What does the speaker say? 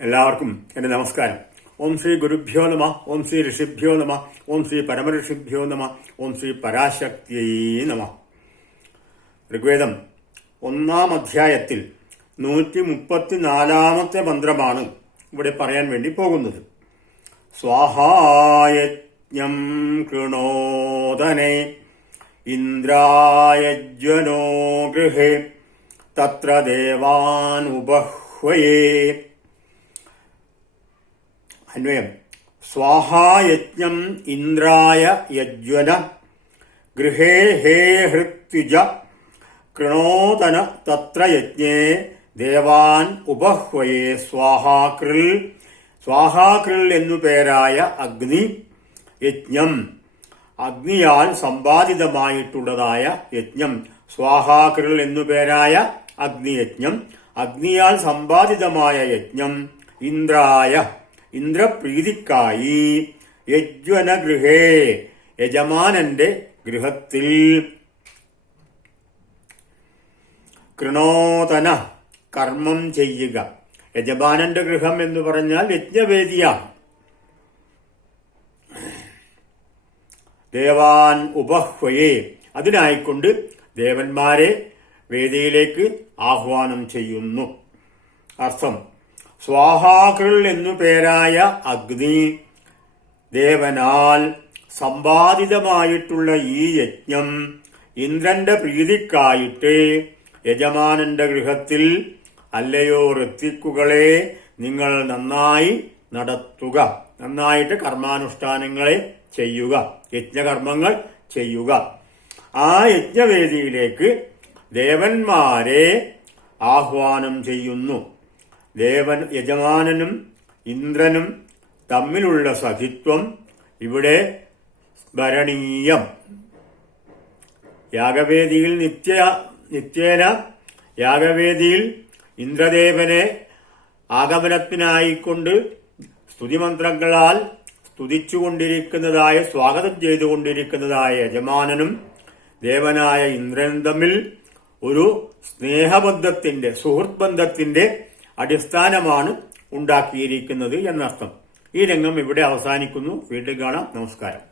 എല്ലാവർക്കും എന്റെ നമസ്കാരം. ഓം ശ്രീ ഗുരുഭ്യോ നമ, ഓം ശ്രീ ഋഷിഭ്യോ നമ, ഓം ശ്രീ പരമഋഷിഭ്യോ നമ, ഓം ശ്രീ പരാശക്തിയേ നമ. ഋഗ്വേദം 1-ാം അധ്യായത്തിൽ 134-ാമത്തെ മന്ത്രമാണ് ഇവിടെ പറയാൻ വേണ്ടി പോകുന്നത്. സ്വാഹായജ്ഞം കൃണോദനേ ഇന്ദ്രായജ്വനോ ഗൃഹേ തത്ര ദേവാൻ ഉപഹ്വയേ. അന്വയം: സ്വാഹായജ്ഞം ഇന്ദ്രായ യജ്വന ഗൃഹേ ഹേ ഹൃത്യുജ കൃണോദന തത്ര യജ്ഞേ ദേവാൻ ഉപഹ്വയേ. സ്വാഹാകൃൽ എന്നു പേരായ അഗ്നി യജ്ഞം, അഗ്നിയാൽ സമ്പാദിതമായിട്ടുള്ളതായ യജ്ഞം. സ്വാഹാകൃൽ എന്നു പേരായ അഗ്നിയജ്ഞം, അഗ്നിയാൽ സമ്പാദിതമായ യജ്ഞം. ഇന്ദ്രായ, ഇന്ദ്രപ്രീതിക്കായി. യജ്വന ഗൃഹേ, യജമാനന്റെ ഗൃഹത്തിൽ. കൃണോതന, കർമ്മം ചെയ്യുക. യജമാനന്റെ ഗൃഹം എന്ന് പറഞ്ഞാൽ യജ്ഞവേദിയാണ്. ദേവാൻ ഉപഹ്വയേ, അതിനായിക്കൊണ്ട് ദേവന്മാരെ വേദിയിലേക്ക് ആഹ്വാനം ചെയ്യുന്നു. അർത്ഥം: സ്വാഹാകൃൽ എന്നു പേരായ അഗ്നി ദേവനാൽ സമ്പാദിതമായിട്ടുള്ള ഈ യജ്ഞം ഇന്ദ്രന്റെ പ്രീതിക്കായിട്ട് യജമാനന്റെ ഗൃഹത്തിൽ, അല്ലയോ ഋത്വിക്കുകളെ, നിങ്ങൾ നന്നായി നടത്തുക, നന്നായിട്ട് കർമാനുഷ്ഠാനങ്ങളെ ചെയ്യുക, യജ്ഞകർമ്മങ്ങൾ ചെയ്യുക. ആ യജ്ഞവേദിയിലേക്ക് ദേവന്മാരെ ആഹ്വാനം ചെയ്യുന്നു. യജമാനനും ഇന്ദ്രനും തമ്മിലുള്ള സഖിത്വം ഇവിടെ സ്മരണീയം. യാഗവേദിയിൽ നിത്യേന യാഗവേദിയിൽ ഇന്ദ്രദേവനെ ആഗമനത്തിനായിക്കൊണ്ട് സ്തുതിമന്ത്രങ്ങളാൽ സ്തുതിച്ചുകൊണ്ടിരിക്കുന്നതായ, സ്വാഗതം ചെയ്തുകൊണ്ടിരിക്കുന്നതായ യജമാനനും ദേവനായ ഇന്ദ്രനും തമ്മിൽ ഒരു സ്നേഹബന്ധത്തിന്റെ, സുഹൃത്ത് ബന്ധത്തിന്റെ അടിസ്ഥാനമാണ് ഉണ്ടാക്കിയിരിക്കുന്നത് എന്നർത്ഥം. ഈ രംഗം ഇവിടെ അവസാനിക്കുന്നു. വീണ്ടും കാണാം. നമസ്കാരം.